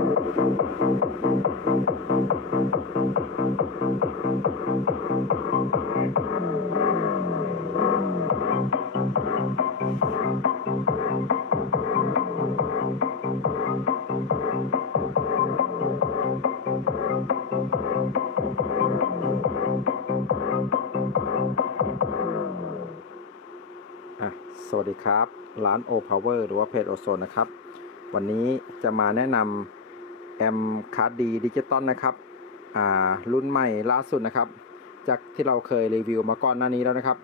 สวัสดีครับ ร้าน O Power หรือว่าเพจโอโซนนะครับ วันนี้จะมาแนะนำ แอมคาร์ดีดิจิตอลนะครับอ่ารุ่นใหม่ล่าสุดนะครับ จากที่เราเคยรีวิวมาก่อนหน้านี้แล้วนะครับ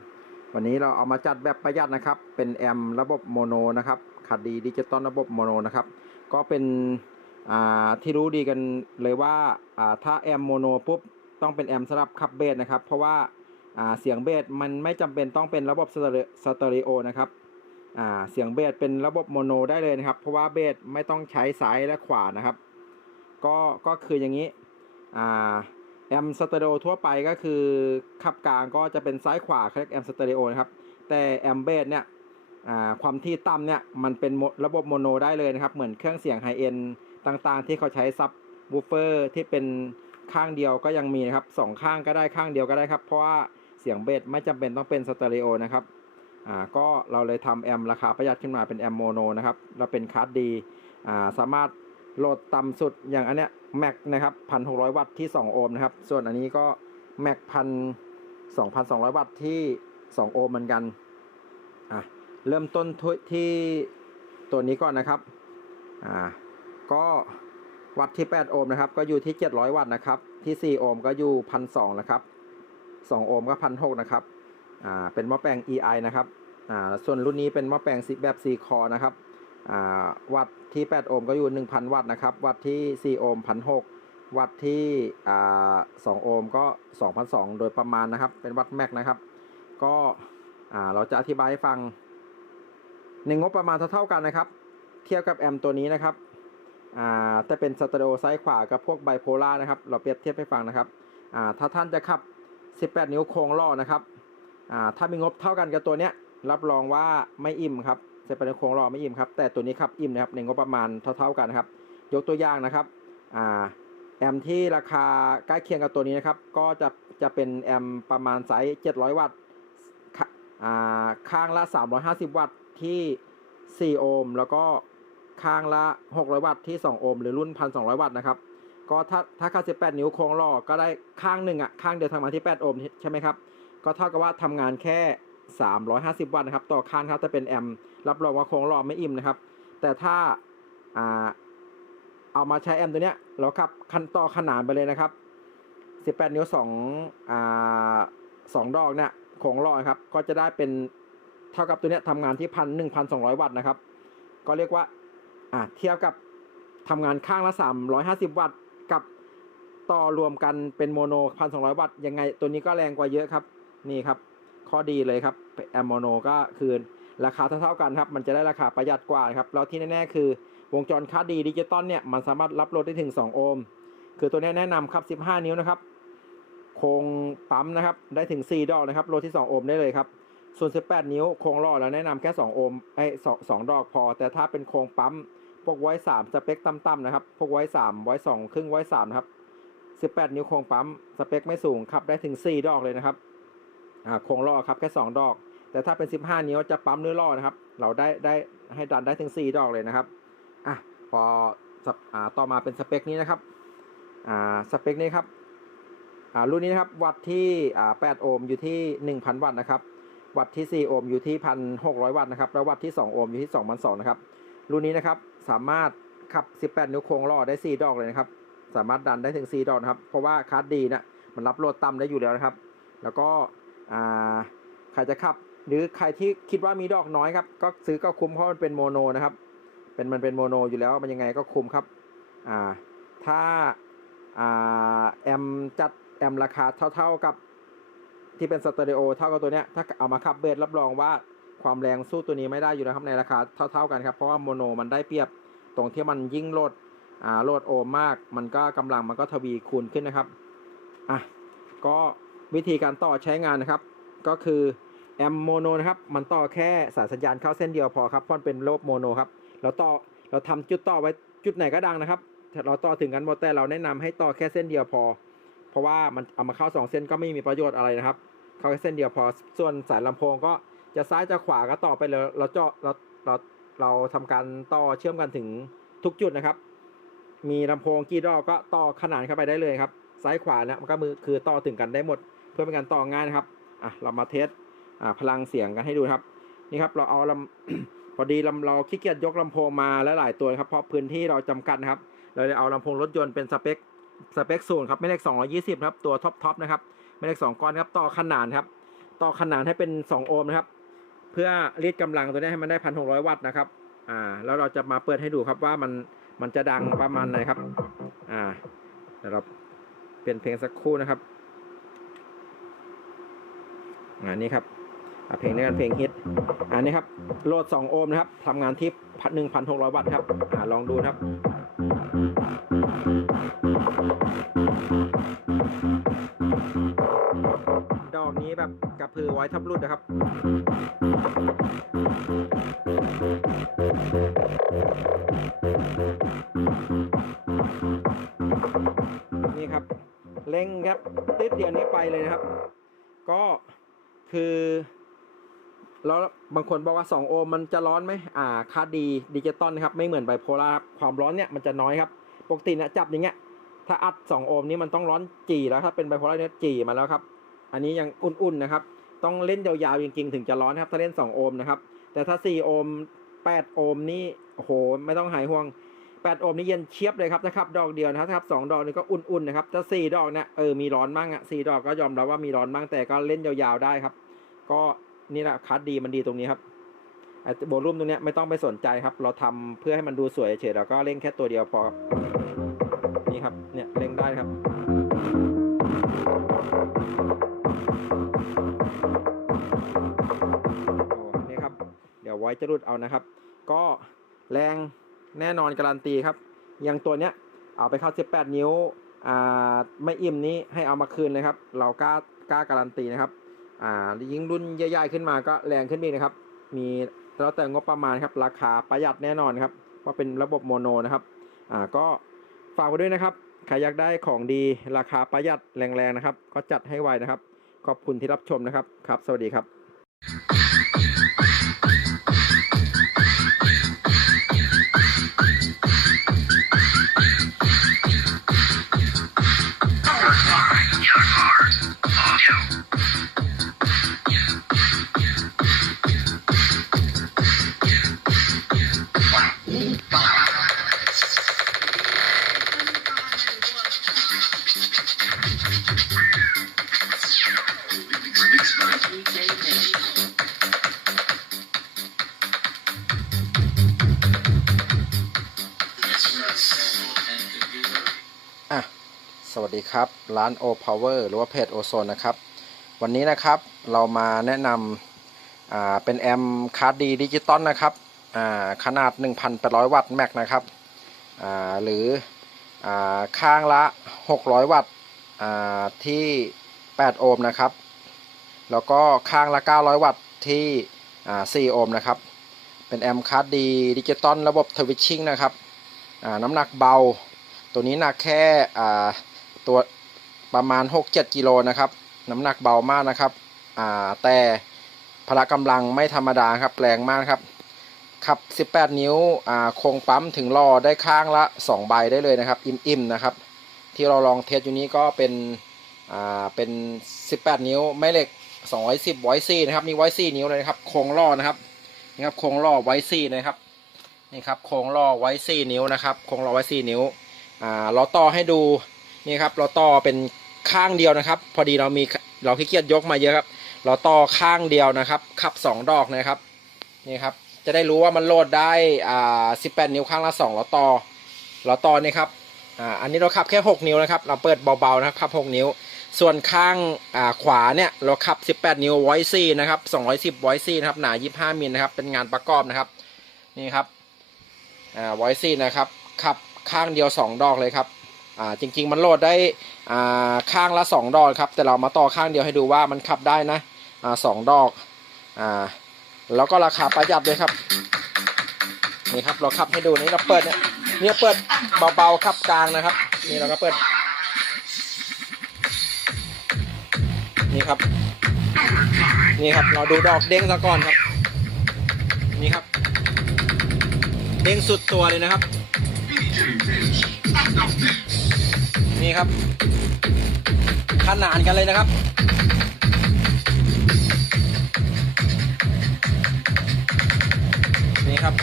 วันนี้เราเอามาจัดแบบประหยัดนะครับ เป็นแอมระบบโมโนนะครับคาร์ดีดิจิตอลระบบโมโนนะครับ ก็เป็นอ่าที่รู้ดีกันเลยว่าอ่าถ้าแอมโมโนปุ๊บต้องเป็นแอมสำหรับขับเบสนะครับ เพราะว่าอ่าเสียงเบสมันไม่จำเป็นต้องเป็นระบบสเตอริสเตอริโอนะครับอ่าเสียงเบสเป็นระบบโมโนได้เลยนะครับ เพราะว่าเบสไม่ต้องใช้ซ้ายและขวานะครับ ก็ก็คืออย่างนี้อ่าแอมสเตอริโอทั่วไปก็คือขับกลางก็จะเป็นซ้ายขวาเรียกแอมสเตอริโอนะครับ แต่แอมเบสเนี่ยอ่าความที่ต่ำเนี่ยมันเป็นโมระบบโมโนได้เลยนะครับ เหมือนเครื่องเสียงไฮเอ็นต่างๆ ที่เขาใช้ซับวูเฟอร์ที่เป็นข้างเดียวก็ยังมีนะครับสองข้างก็ได้ข้างเดียวก็ได้ครับ เพราะว่าเสียงเบสไม่จำเป็นต้องเป็นสเตอริโอนะครับอ่าก็เราเลยทำแอมราคาประหยัดขึ้นมาเป็นแอมโมโนนะครับเราเป็นคาร์ดดีอ่าสามารถ โหลดต่ำสุดอย่างอันเนี้ยแม็กนะครับพันหกวัตต์ที่ 2 โอห์มนะครับ ส่วนอันนี้ก็แม็กพันสองพันสองวัตต์ที่ 2 โอห์มเหมือนกันอะเริ่มต้นที่ตัวนี้ก่อนนะครับอ่าก็วัตต์ที่ 8 โอห์มนะครับ ก็อยู่ที่ 700 วัตต์นะครับ ที่ 4 โอห์มก็อยู่พันสองนะครับ 2 โอห์มก็พันหนะครับอ่าเป็นหม้อแปลง EI นะครับอ่าส่วนรุ่นนี้เป็นหม้อแปลงแบบ4คอนะครับ วัตที่ 8 โอห์มก็อยู่ 1,000 วัตต์นะครับ วัตที่ 4 โอห์ม1,600 วัตที่2โอห์มก็ 2,200 โดยประมาณนะครับ เป็นวัตแม็กนะครับ ก็เราจะอธิบายให้ฟังในงบประมาณเท่าๆกันนะครับ เทียบกับแอมตัวนี้นะครับอ่าแต่เป็นสเตอริโอซ้ายขวากับพวกไบโพล่านะครับ เราเปรียบเทียบให้ฟังนะครับถ้าท่านจะขับ 18 นิ้วโครงล่อนะครับถ้ามีงบเท่ากันกับตัวเนี้ยรับรองว่าไม่อิ่มครับ 18นิ้วโครงล่อไม่อิ่มครับ แต่ตัวนี้ครับอิ่มนะครับในงบประมาณเท่าๆกันนะครับ ยกตัวอย่างนะครับอ่าแอมที่ราคาใกล้เคียงกับตัวนี้นะครับก็จะจะเป็นแอมประมาณไซส์700 วัตต์อ่าข้างละ 350 วัตต์ที่ 4 โอห์มแล้วก็ข้างละ 600 วัตต์ที่ 2 โอห์มหรือรุ่น 1,200 วัตต์นะครับก็ถ้าถ้าค่า18 นิ้วโครงล่อก็ได้ข้างหนึ่งอะข้างเดียวทำงานที่ 8 โอห์มใช่ไหมครับก็เท่ากับว่าทำงานแค่ 350 วัตต์นะครับ ต่อข้างครับจะเป็นแอมรับรองว่าโคงล่อไม่อิ่มนะครับ แต่ถ้าอ่าเอามาใช้แอมตัวเนี้ยเราขับคันต่อขนานไปเลยนะครับ 18 นิ้ว2อ่า2ดอกเนี่ยโคงล่อครับ ก็จะได้เป็นเท่ากับตัวเนี้ยทำงานที่พันหนึ่งพันสองร้อยวัตต์นะครับ ก็เรียกว่าอ่าเทียบกับทำงานข้างละ 350 วัตต์กับต่อรวมกันเป็นโมโนพันสองร้อยวัตต์ยังไงตัวนี้ก็แรงกว่าเยอะครับ นี่ครับ ข้อดีเลยครับแอมโมโนก็คือราคาเท่าๆกันครับ มันจะได้ราคาประหยัดกว่าครับ แล้วที่แน่ๆคือ วงจรค่าดีดิจิตอลเนี่ย มันสามารถรับโหลดได้ถึง 2 โอห์ม คือตัวนี้แนะนำครับ 15 นิ้วนะครับ โครงปั๊มนะครับ ได้ถึง 4 ดอกนะครับ โหลดที่ 2 โอห์มได้เลยครับ ส่วน 18 นิ้ว โครงล่อแล้วแนะนำแค่ 2 โอห์มไอ้สองสองดอกพอ แต่ถ้าเป็นโครงปั๊ม พวกไว้สามสเปคต่ำๆนะครับ พวกไว้สามไว้สองครึ่งไว้สามนะครับสิบแปดนิ้วโครงปั๊ม สเปคไม่สูงขับ ได้ถึงสี่ดอกเลยนะครับ โครงล่อครับแค่สองดอก แต่ถ้าเป็นสิบห้านิ้วจะปั๊มเนื้อล่อนะครับ เราได้ได้ให้ดันได้ถึงสี่ดอกเลยนะครับอะพออ่าต่อมาเป็นสเปคนี้นะครับอ่าสเปคนี้ครับอ่ารุ่นนี้นะครับวัตต์ที่อ่าแปดโอห์มอยู่ที่หนึ่งพันวัตต์นะครับวัตต์ที่สี่โอห์มอยู่ที่พันหกร้อยวัตต์นะครับแล้ววัตต์ที่สองโอห์มอยู่ที่สองพันสองนะครับรุ่นนี้นะครับสามารถขับ 18 นิ้วโค้งล่อได้ 4 ดอกเลยนะครับสามารถดันได้ถึง 4 ดอกนะครับเพราะว่าคาดดีนะมันรับโหลดต่ำได้อยู่แล้วนะครับ แล้วก็ ใครจะขับ หรือใครที่คิดว่ามีดอกน้อยครับก็ซื้อก็คุ้มเพราะมันเป็นโมโนนะครับ เป็นมันเป็นโมโนอยู่แล้วมันยังไงก็คุ้มครับอ่าถ้าอ่าแอมจัดแอมราคาเท่า ๆกับที่เป็นสเตอริโอเท่ากับตัวเนี้ยถ้าเอามาขับเบสรับรองว่าความแรงสู้ตัวนี้ไม่ได้อยู่นะครับในราคาเท่า ๆกันครับเพราะว่าโมโนมันได้เปรียบตรงที่มันยิ่งโหลดอ่าโหลดโอห์มมาก มันก็กำลังมันก็ทวีคูณขึ้นนะครับอะก็ วิธีการต่อใช้งานนะครับ ก็คือแอมโมโนนะครับ มันต่อแค่สายสัญญาณเข้าเส้นเดียวพอครับเพราะมันเป็นโลบโมโนครับ เราต่อเราทำจุดต่อไว้จุดไหนก็ดังนะครับ เราต่อถึงกันหมดแต่เราแนะนำให้ต่อแค่เส้นเดียวพอ เพราะว่ามันเอามาเข้าสองเส้นก็ไม่มีประโยชน์อะไรนะครับ เข้าแค่เส้นเดียวพอ ส่วนสายลำโพงก็จะซ้ายจะขวาก็ต่อไปเลยเราเจาะเราเราเราทำการต่อเชื่อมกันถึงทุกจุดนะครับ มีลำโพงกี่ดอกก็ต่อขนานเข้าไปได้เลยครับ ซ้ายขวาเนี่ยมันก็มือคือต่อถึงกันได้หมด พื่อเป็นการต่อง่ายนะครับอะเรามาเทสอ่าพลังเสียงกันให้ดูครับ นี่ครับเราเอาลำพอดีลำเราขี้เกียจยกลำโพงมาลหลายตัวนะครับเพราะพื้นที่เราจำกัดนะครับ เราเลยเอาลำโพงรถยนต์เป็นสเปคสเปคศูนย์ครับไม่เลข220ครับตัวท็อปท็อปนะครับไม่เลข2ก้อนครับต่อขนานครับ ต่อขนานให้เป็น2โอห์มนะครับ เพื่อรีดกำลังตัวนี้ให้มันได้1,600วัตต์นะครับอ่าแล้วเราจะมาเปิดให้ดูครับว่ามันมันจะดังประมาณไหนครับอ่าเดี๋ยวเราเปลี่ยนเพลงสักครู่นะครับ อ่านี่ครับเพลงนี้กันเพลงฮิตอันนี้ครับโหลด 2 โอห์มนะครับทำงานที่1,600วัตต์ครับอลองดูครับดอกนี้แบบกระพือไว้ทับรุดนะครับนี่ครับเร่งครับติดเดียวนี้ไปเลยนะครับ ก็ คือแล้วบางคนบอกว่า 2 โอห์มมันจะร้อนไหมอ่าค่าดีดิจิตอลนะครับ ไม่เหมือนไบโพล่าครับความร้อนเนี่ยมันจะน้อยครับ ปกติเนี่ยจับอย่างเงี้ย ถ้าอัด 2 โอห์มนี่มันต้องร้อนจีแล้วถ้าเป็นไบโพล่าเนี่ยจีมาแล้วครับ อันนี้ยังอุ่นๆนะครับ ต้องเล่นยาวๆจริงๆ ถึงจะร้อนครับ ถ้าเล่น 2 โอห์มนะครับ แต่ถ้า 4 โอห์ม8 โอห์มนี่ โอ้โห ไม่ต้องหายห่วง 8 โอห์มนี่เย็นเชียบเลยครับนะครับดอกเดียวนะครับสองดอกนี่ก็อุ่นๆนะครับถ้า4ดอกเนี่ยเออมีร้อนบ้างอะ4ดอกก็ยอมรับว่ามีร้อนบ้างแต่ก็เล่นยาวๆได้ครับ ก็นี่แหละคัดดีมันดีตรงนี้ครับไอ้โบลูมตรงเนี้ยไม่ต้องไปสนใจครับ เราทำเพื่อให้มันดูสวยเฉยๆแล้วก็เล่นแค่ตัวเดียวพอนี่ครับเนี่ยเล่นได้ครับ นี่ครับ เดี๋ยวไว้จะรุดเอานะครับ ก็แรง แน่นอนการันตีครับอย่างตัวเนี้ยเอาไปเข้า 18 นิ้วอ่าไม่อิ่มนี้ให้เอามาคืนเลยครับ เรากล้ากล้าการันตีนะครับอ่ายิ่งรุ่นใหญ่ๆขึ้นมาก็แรงขึ้นอีกนะครับ มีแล้วแต่งบประมาณครับราคาประหยัดแน่นอนครับว่าะเป็นระบบโมโนนะครับอ่าก็ฝากไว้ด้วยนะครับใครอยากได้ของดีราคาประหยัดแรงๆนะครับ ก็จัดให้ไวนะครับ ขอบคุณที่รับชมนะครับครับ สวัสดีครับ ร้าน O Power หรือว่าเพจโอโซนนะครับ วันนี้นะครับเรามาแนะนำเป็นแอมคาร์ดีดิจิตอลนะครับอ่าขนาด 1,800 วัตต์แม็กนะครับหรืออข้างละ 600 วัตต์ที่ 8 โอห์มนะครับ แล้วก็ข้างละ 900 วัตต์ที่อ่า4โอห์มนะครับ เป็นแอมคาร์ดีดิจิตอลระบบทวิชชิ่งนะครับน้ำหนักเบา ตัวนี้หนักแค่ตัว ประมาณ 6-7 กิโลนะครับ น้ำหนักเบามากนะครับอ่าแต่พละกำลังไม่ธรรมดาครับแรงมากครับขับ 18 นิ้วอ่าโครงปั๊มถึงรอได้ข้างละ 2 ใบได้เลยนะครับ อิ่มๆนะครับ ที่เราลองเทสอยู่นี้ก็เป็นอ่าเป็น 18 นิ้วไม่เหล็ก 210ไวซี่นะครับนี่ไวซี่นิ้วเลยครับโครงล่อนะครับนี่ครับโครงล่อไวซี่นะครับนี่ครับโครงล่อไวซี่นิ้วนะครับโครงล่อไวซี่นิ้วอ่าเราต่อให้ดู นี่ครับเราต่อเป็นข้างเดียวนะครับ พอดีเรามีเราขี้เกียจยกมาเยอะครับ เราต่อข้างเดียวนะครับ ขับ 2 ดอกนะครับนี่ครับจะได้รู้ว่ามันโหลดได้อ่า18นิ้วข้างละ2เราต่อเราต่อนี่ครับอ่าอันนี้เราขับแค่ 6 นิ้วนะครับ เราเปิดเบาๆนะครับขับ 6 นิ้ว ส่วนข้างอ่าขวาเนี่ยเราขับ 18 นิ้วไวซี่นะครับ210ไวซี่นะครับหนา 25มิลนะครับเป็นงานประกอบนะครับนี่ครับอ่าไวซี่นะครับขับข้างเดียว 2 ดอกเลยครับ อ่าจริง ๆ มันโหลดได้อ่าข้างละ 2 ดอกครับ แต่เรามาต่อข้างเดียวให้ดูว่ามันขับได้นะอ่าสองดอกอ่าแล้วก็ราคาประหยัดด้วยครับนี่ครับเราขับให้ดูนี่เราเปิดเนี่ยเนี่ยเปิดเบาๆขับกลางนะครับ นี่เราก็เปิด นี่ครับ นี่ครับเราดูดอกเด้งซะก่อนครับ นี่ครับ เด้งสุดตัวเลยนะครับ นี่ครับ ขนานกันเลยนะครับ นี่ครับ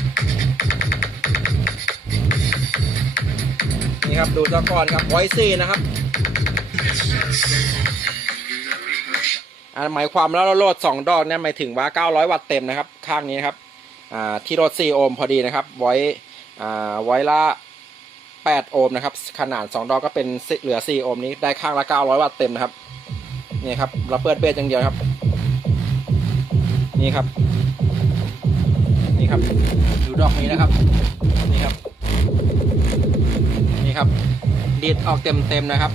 นี่ครับดูซะกอนครับไวซี่นะครับอ่าหมายความแล้วเราโหลด2ดอกเนี่ยหมายถึงว่า 900 วัตต์เต็มนะครับ ข้างนี้นครับอ่าที่รถ4โอห์มพอดีนะครับ ไว้อ่าไว้ละ 8 โอห์มนะครับ ขนาด 2 ดอกก็เป็นเหลือ 4 โอห์มนี้ได้ข้างละ 900 วัตต์เต็มนะครับ นี่ครับ เราเปิดเบสอย่างเดียวครับ นี่ครับ นี่ครับ ดูดอกนี้นะครับ นี่ครับ นี่ครับ ดีดออกเต็มเต็มนะครับ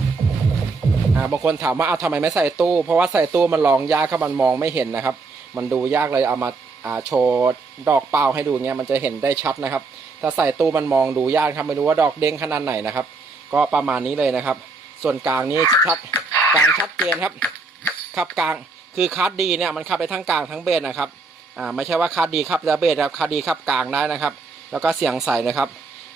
อ่า บางคนถามว่าเอาทำไมไม่ใส่ตู้ เพราะว่าใส่ตู้มันลองยากครับมันมองไม่เห็นนะครับ มันดูยากเลยเอามา อ่า โชว์ดอกเปล่าให้ดูเงี้ย มันจะเห็นได้ชัดนะครับ ถ้าใส่ตู้มันมองดูยากครับไม่รู้ว่าดอกเด้งขนาดไหนนะครับ ก็ประมาณนี้เลยนะครับ ส่วนกลางนี้ชัดกลางชัดเจนครับขับกลางคือคัดดีเนี่ยมันขับไปทั้งกลางทั้งเบสนะครับอ่าไม่ใช่ว่าคัดดีขับจะเบสครับคัดดีขับกลางได้นะครับ แล้วก็เสียงใสนะครับ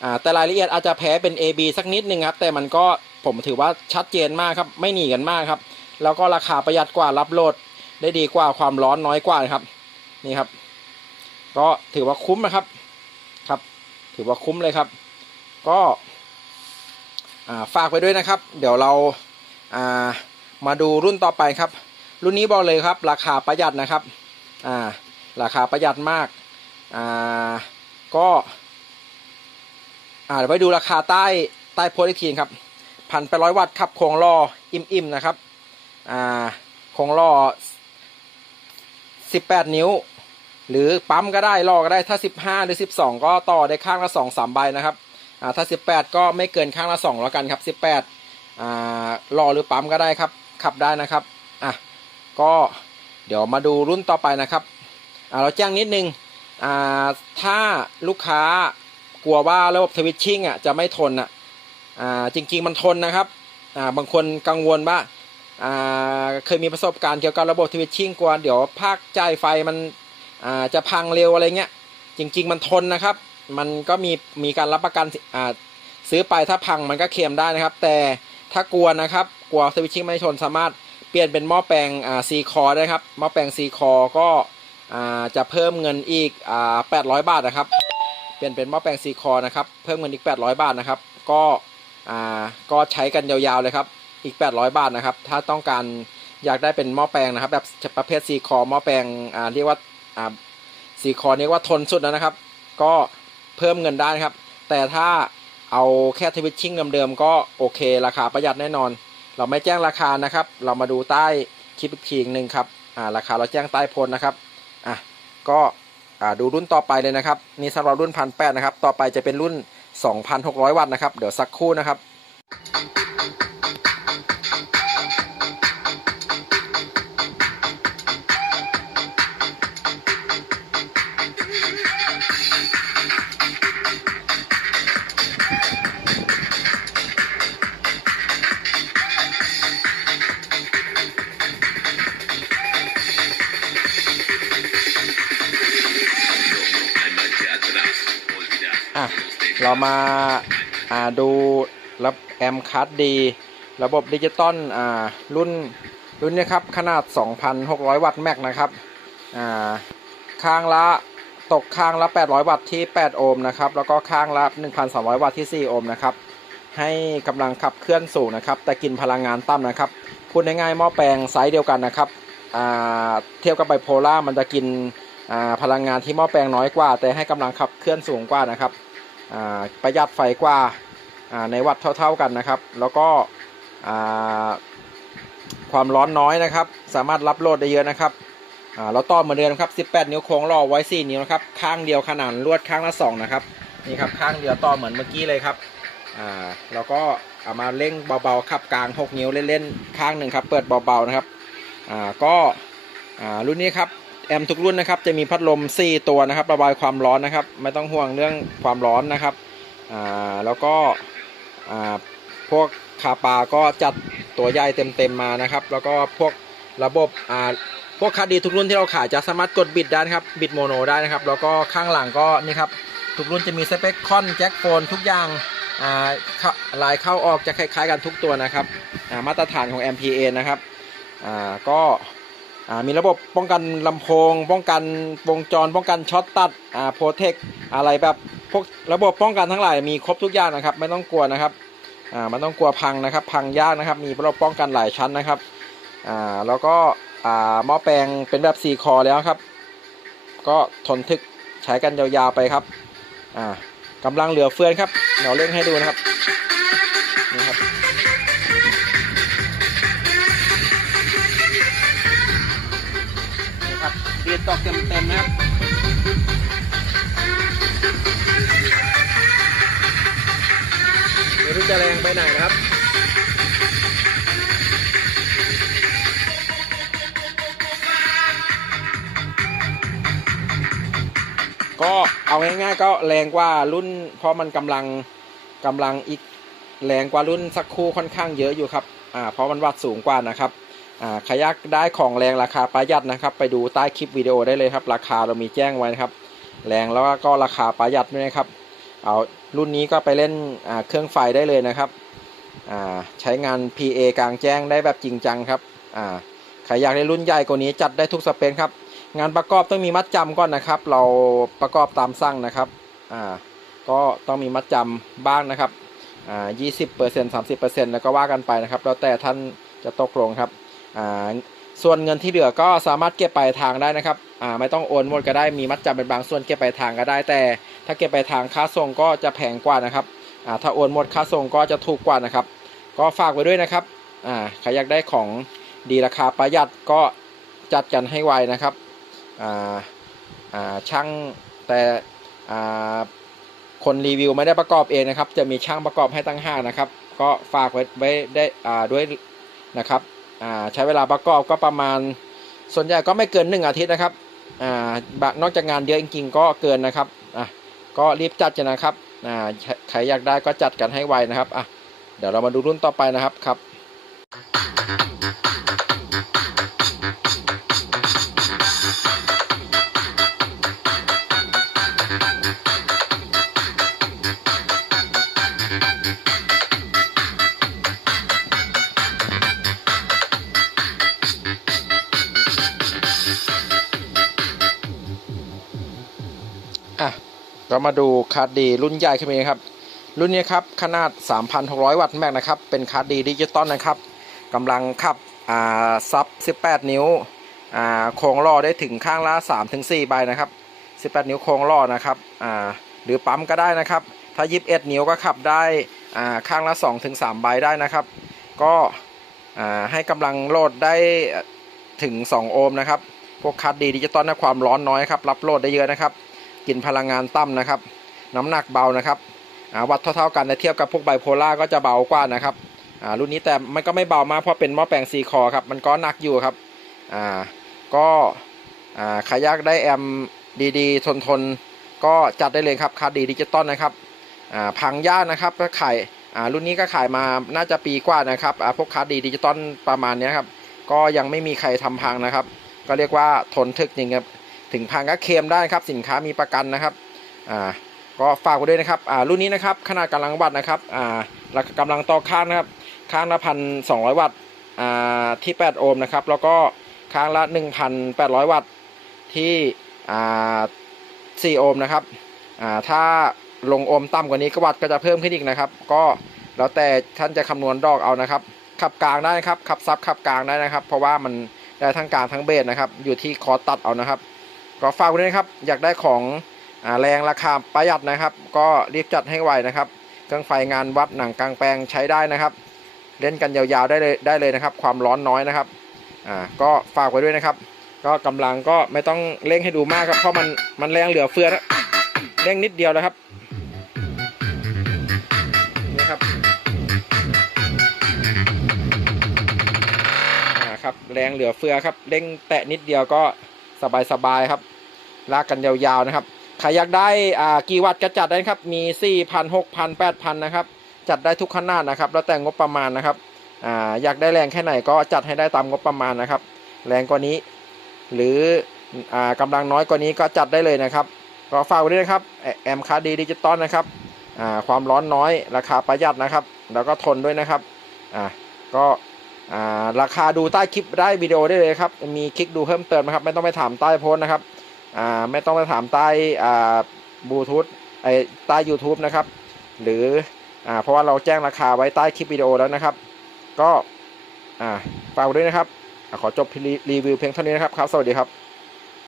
อ่าแต่รายละเอียดอาจจะแพ้เป็น AB สักนิดนึงครับแต่มันก็ผมถือว่าชัดเจนมากครับไม่หนีกันมากครับ แล้วก็ราคาประหยัดกว่ารับโหลดได้ดีกว่าความร้อนน้อยกว่าครับนี่ครับ ก็ถือว่าคุ้มนะครับ ถือว่าคุ้มเลยครับ ก็ฝากไปด้วยนะครับ เดี๋ยวเราามาดูรุ่นต่อไปครับ รุ่นนี้บอกเลยครับ ราคาประหยัดนะครับาราคาประหยัดมากาก็เดี๋ยวไปดูราคาใต้ใต้โพสอีกทีครับพันแปดร้อยวัตต์ครับโครงล่ออิ่มๆนะครับโครงล่อสิบแปดนิ้ว หรือปั๊มก็ได้ลอก็ได้ถ้าสิบห้าหรือสิบสองก็ต่อได้ข้างละสองสามใบนะครับอ่าถ้าสิบแปดก็ไม่เกินข้างละสองแล้วกันครับสิบแปดอ่าล่อหรือปั๊มก็ได้ครับขับได้นะครับอะก็เดี๋ยวมาดูรุ่นต่อไปนะครับอ่าเราแจ้งนิดนึงอ่าถ้าลูกค้ากลัวว่าระบบทวิตชิ่งอะจะไม่ทนอะอ่าจริง ๆ มันทนนะครับอ่าบางคนกังวลว่าอ่าเคยมีประสบการณ์เกี่ยวกับระบบทวิตชิ่งกลัวเดี๋ยวภาคจ่ายไฟมัน จะพังเร็วอะไรเงี้ย จริง ๆ มันทนนะครับ มันก็มีมีการรับประกันอ่าซื้อไปถ้าพังมันก็เคลมได้นะครับ แต่ถ้ากลัวนะครับกลัวสวิตชิ่งไม่ทนสามารถเปลี่ยนเป็นหม้อแปลงอ่าซีคอได้ครับหม้อแปลงซีคอก็อ่าจะเพิ่มเงินอีกอ่า800บาทนะครับ เปลี่ยนเป็นหม้อแปลงซีคอนะครับเพิ่มเงินอีก 800 บาทนะครับ ก็อ่าก็ใช้กันยาวๆเลยครับอีก 800 บาทนะครับ ถ้าต้องการอยากได้เป็นหม้อแปลงนะครับ แบบประเภทซีคอหม้อแปลงอ่าเรียกว่า อ่าซีคอเรียกว่าทนสุดแล้วนะครับ ก็เพิ่มเงินได้ครับ แต่ถ้าเอาแค่ทวิตชิ่งเดิมๆก็โอเคราคาประหยัดแน่นอน เราไม่แจ้งราคานะครับ เรามาดูใต้คลิปอีกทีหนึ่งครับอ่าราคาเราแจ้งใต้โพสนะครับอะก็อ่าดูรุ่นต่อไปเลยนะครับนี่สำหรับรุ่นพันแปดนะครับ ต่อไปจะเป็นรุ่น 2,600 วัตต์นะครับ เดี๋ยวสักครู่นะครับ มาอ่าดูรับแอมคัสดี ระบบดิจิตอลอ่ารุ่นรุ่นนี้ครับ ขนาด 2,600 วัตต์แม็กนะครับอ่าข้างละตกข้างละ 800 วัตต์ที่ 8 โอห์มนะครับ แล้วก็ข้างละ 1,200 วัตต์ที่ 4 โอห์มนะครับ ให้กำลังขับเคลื่อนสูงนะครับ แต่กินพลังงานต่ำนะครับ พูดง่ายๆหม้อแปลงไซส์เดียวกันนะครับอ่าเทียบกับไบโพล่ามันจะกินอ่าพลังงานที่หม้อแปลงน้อยกว่า แต่ให้กำลังขับเคลื่อนสูงกว่านะครับ ประหยัดไฟกว่าในวัตต์เท่าๆกันนะครับ แล้วก็ความร้อนน้อยนะครับ สามารถรับโหลดได้เยอะนะครับเราต่อเหมือนเดิมครับ 18 นิ้วโค้งรอไว้ 4 นิ้วนะครับ ข้างเดียวขนาดลวดข้างละ2นะครับ นี่ครับข้างเดียวต่อเหมือนเมื่อกี้เลยครับแล้วก็เอามาเร่งเบาๆขับกลาง 6 นิ้วเล่นๆข้างหนึ่งครับ เปิดเบาๆนะครับก็รุ่นนี้ครับ แอมทุกรุ่นนะครับ จะมีพัดลม 4 ตัวนะครับ ระบายความร้อนนะครับ ไม่ต้องห่วงเรื่องความร้อนนะครับอ่าแล้วก็อ่าพวกคาปาก็จัดตัวใหญ่เต็มๆมานะครับ แล้วก็พวกระบบอ่าพวกคาดีทุกรุ่นที่เราขายจะสามารถกดบิดได้นะครับบิดโมโนได้นะครับ แล้วก็ข้างหลังก็นี่ครับทุกรุ่นจะมีสเปคคอนแจ็คโฟนทุกอย่างอ่าลายเข้าออกจะคล้ายๆกันทุกตัวนะครับามาตรฐานของ MPA นะครับอ่าก็ มีระบบป้องกันลำโพง ป้องกันวงจร ป้องกันช็อตตัดอ่าโปรเทคอะไรแบบพวกระบบป้องกันทั้งหลายมีครบทุกอย่างนะครับ ไม่ต้องกลัวนะครับมันต้องกลัวพังนะครับ พังยากนะครับ มีระบบป้องกันหลายชั้นนะครับแล้วก็อ่าหม้อแปลงเป็นแบบ 4 คอแล้วครับ ก็ทนทึกใช้กันยาวๆไปครับอ่ากำลังเหลือเฟือนครับเดี๋ยวเร่งให้ดูนะครับ ครับเตอกเต็มๆนะครับไม่รู้จะแรงไปไหนนะครับก็เอาง่ายๆก็แรงกว่ารุ่น เพราะมันกำลังกำลังอีกแรงกว่ารุ่นสักครู่ค่อนข้างเยอะอยู่ครับ อ่า เพราะมันวัดสูงกว่านะครับ่าใครอยากได้ของแรงราคาประหยัดนะครับ ไปดูใต้คลิปวิดีโอได้เลยครับ ราคาเรามีแจ้งไว้นะครับ แรงแล้วก็ราคาประหยัดด้วยนะครับ เอารุ่นนี้ก็ไปเล่นเครื่องไฟได้เลยนะครับใช้งาน PA กลางแจ้งได้แบบจริงจังครับใครอยากได้รุ่นใหญ่กว่านี้จัดได้ทุกสเปคครับ งานประกอบต้องมีมัดจำก่อนนะครับ เราประกอบตามสั่งนะครับก็ต้องมีมัดจำบ้างนะครับอ่า20% 30%แล้วก็ว่ากันไปนะครับ แล้วแต่ท่านจะตกลงครับ ส่วนเงินที่เหลือก็สามารถเก็บปลายทางได้นะครับไม่ต้องโอนหมดก็ได้มีมัดจำเป็นบางส่วนเก็บปลายทางก็ได้ แต่ ถ้าเก็บปลายทางค่าส่งก็จะแพงกว่านะครับถ้าโอนหมดค่าส่งก็จะถูกกว่านะครับ ก็ฝากไว้ด้วยนะครับใครอยากได้ของดีราคาประหยัดก็จัดกันให้ไวนะครับช่างแต่คนรีวิวไม่ได้ประกอบเองนะครับ จะมีช่างประกอบให้ตั้งห้านะครับ ก็ฝากไว้ไว้ได้ด้วยนะครับ ใช้เวลาประกอบก็ประมาณ ส่วนใหญ่ก็ไม่เกิน 1 อาทิตย์นะครับอนอกจากงานเยอะจริงๆก็เกินนะครับก็รีบจัดกันนะครับใครอยากได้ก็จัดกันให้ไวนะครับเดี๋ยวเรามาดูรุ่นต่อไปนะครับครับ มาดูคาร์ดดีรุ่นใหญ่ขึ้นมาครับ รุ่นนี้ครับขนาด 3,600 วัตต์แม็กนะครับ เป็นคาร์ดดีดิจิตอลนะครับกำลังขับอ่าซับ 18 นิ้วอ่าโค้งล้อได้ถึงข้างละ3-4 ใบนะครับ 18 นิ้วโค้งล้อนะครับอ่าหรือปั๊มก็ได้นะครับ ถ้า 21 นิ้วก็ขับได้อ่าข้างละ 2-3 ใบได้นะครับ ก็อ่าให้กำลังโหลดได้ถึง 2 โอห์มนะครับพวกคาร์ดดีดิจิตอลนะความร้อนน้อยครับ รับโหลดได้เยอะนะครับ กินพลังงานต่ำนะครับ น้ำหนักเบานะครับวัดเท่าๆกันแต่เทียบกับพวกไบโพล่าก็จะเบากว่านะครับรุ่นนี้แต่มันก็ไม่เบามากเพราะเป็นหม้อแปลงซีคอครับมันก็หนักอยู่ครับก็ใครอยากได้แอมดีๆ ทนๆ ก็จัดได้เลยครับคาดีดิจิตอลนะครับพังยากนะครับก็ขายรุ่นนี้ก็ขายมาน่าจะปีกว่านะครับพวกคาดีดิจิตอลประมาณนี้ครับก็ยังไม่มีใครทำพังนะครับ ก็เรียกว่าทนทึกจริงครับ ถึงพังก็เคลมได้ครับสินค้ามีประกันนะครับอ่าก็ฝากไว้ด้วยนะครับอ่ารุ่นนี้นะครับขนาดกำลังวัตต์นะครับอ่ากำลังต่อข้างนะครับข้างละพันสองร้อยวัตต์อ่าที่แปดโอห์มนะครับแล้วก็ข้างละหนึ่งพันแปดร้อยวัตต์ที่อ่าสี่โอห์มนะครับอ่าถ้าลงโอห์มต่ำกว่านี้ก็วัตต์ก็จะเพิ่มขึ้นอีกนะครับ ก็แล้วแต่ท่านจะคำนวณดอกเอานะครับขับกลางได้นะครับขับซับขับกลางได้นะครับ เพราะว่ามันได้ทั้งกลางทั้งเบสนะครับ อยู่ที่คอตัดเอานะครับ ก็ฝากไว้ด้วยนะครับ อยากได้ของอแรงราคาประหยัดนะครับ ก็รีบจัดให้ไวนะครับ เครื่องไฟงานวัดหนังกลางแปลงใช้ได้นะครับ เล่นกันยาวๆได้เลยได้เลยนะครับ ความร้อนน้อยนะครับอ่าก็ฝากไว้ด้วยนะครับ ก็กำลังก็ไม่ต้องเร่งให้ดูมากครับเพราะมันมันแรงเหลือเฟือนะเร่งนิดเดียวนะครับนี่ครับอ่าครับแรงเหลือเฟือครับเร่งแตะนิดเดียวก็สบายๆครับ ลากกันยาวๆนะครับใครอยากได้อ่ากี่วัตต์ก็จัดได้ครับมี4,000 6,000 8,000นะครับจัดได้ทุกขนาดนะครับ แล้วแต่งบประมาณนะครับอ่าอยากได้แรงแค่ไหนก็จัดให้ได้ตามงบประมาณนะครับ แรงกว่านี้ หรืออ่ากำลังน้อยกว่านี้ก็จัดได้เลยนะครับ ก็ฝากไว้ด้วยนะครับแอมคาร์ดีดิจิตอลนะครับอ่าความร้อนน้อยราคาประหยัดนะครับ แล้วก็ทนด้วยนะครับอ่าก็ราคาดูใต้คลิปได้วิดีโอได้เลยครับ มีคลิกดูเพิ่มเติมนะครับ ไม่ต้องไปถามใต้โพสต์นะครับ อ่าไม่ต้องไปถามใต้อ่าบลูทูธไอใต้ YouTube นะครับ หรืออ่าเพราะว่าเราแจ้งราคาไว้ใต้คลิปวิดีโอแล้วนะครับ ก็อ่าฝากด้วยนะครับ ขอจบรีรีวิวเพียงเท่านี้นะครับครับ สวัสดีครับ